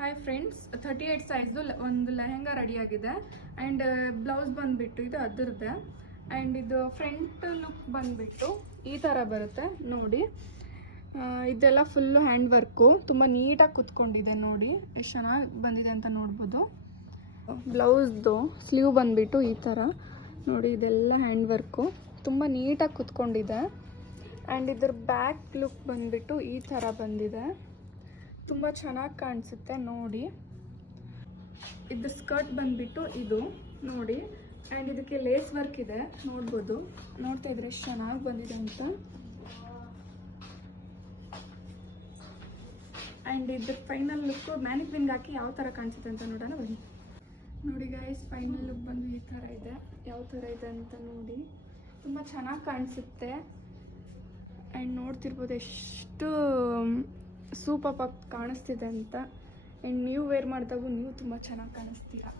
Hi friends, 38 ಸೈಜ್ದು ಒಂದು ಲೆಹೆಂಗಾ ರೆಡಿಯಾಗಿದೆ. And blouse ಬಂದುಬಿಟ್ಟು ಇದು ಅದರದ್ದೆ. ಆ್ಯಂಡ್ ಇದು ಫ್ರಂಟ್ ಲುಕ್ ಬಂದುಬಿಟ್ಟು ಈ ಥರ ಬರುತ್ತೆ ನೋಡಿ. ಇದೆಲ್ಲ ಫುಲ್ಲು ಹ್ಯಾಂಡ್ ವರ್ಕು, ತುಂಬ ನೀಟಾಗಿ ಕುತ್ಕೊಂಡಿದೆ ನೋಡಿ, ಎಷ್ಟು ಚೆನ್ನಾಗಿ ಬಂದಿದೆ ಅಂತ ನೋಡ್ಬೋದು. ಬ್ಲೌಸ್ದು ಸ್ಲೀವ್ ಬಂದುಬಿಟ್ಟು ಈ ಥರ ನೋಡಿ, ಇದೆಲ್ಲ ಹ್ಯಾಂಡ್ ವರ್ಕು, ತುಂಬ ನೀಟಾಗಿ ಕುತ್ಕೊಂಡಿದೆ. ಆ್ಯಂಡ್ ಇದ್ರ ಬ್ಯಾಕ್ ಲುಕ್ ಬಂದುಬಿಟ್ಟು ಈ ಥರ ಬಂದಿದೆ, ತುಂಬ ಚೆನ್ನಾಗಿ ಕಾಣಿಸುತ್ತೆ ನೋಡಿ. ಇದ್ರ ಸ್ಕರ್ಟ್ ಬಂದುಬಿಟ್ಟು ಇದು ನೋಡಿ. ಆ್ಯಂಡ್ ಇದಕ್ಕೆ ಲೇಸ್ ವರ್ಕ್ ಇದೆ ನೋಡ್ಬೋದು, ನೋಡ್ತಾ ಇದ್ರೆ ಎಷ್ಟು ಚೆನ್ನಾಗಿ ಬಂದಿದೆ ಅಂತ. ಆ್ಯಂಡ್ ಇದ್ರ ಫೈನಲ್ ಲುಕ್ಕು ಮ್ಯಾನಿಕ್ವಿನ್ಗೆ ಹಾಕಿ ಯಾವ ಥರ ಕಾಣಿಸುತ್ತೆ ಅಂತ ನೋಡೋಣ ಬನ್ನಿ. ನೋಡಿ ಗೈಸ್, ಫೈನಲ್ ಲುಕ್ ಬಂದು ಈ ಥರ ಇದೆ. ಯಾವ ಥರ ಇದೆ ಅಂತ ನೋಡಿ, ತುಂಬ ಚೆನ್ನಾಗಿ ಕಾಣಿಸುತ್ತೆ. ಆ್ಯಂಡ್ ನೋಡ್ತಿರ್ಬೋದು ಎಷ್ಟು ಸೂಪರ್ ಕಾಣಿಸ್ತಿದೆ ಅಂತ. ಆ್ಯಂಡ್ ನೀವು ವೇರ್ ಮಾಡಿದಾಗೂ ನೀವು ತುಂಬ ಚೆನ್ನಾಗಿ ಕಾಣಿಸ್ತೀರಾ.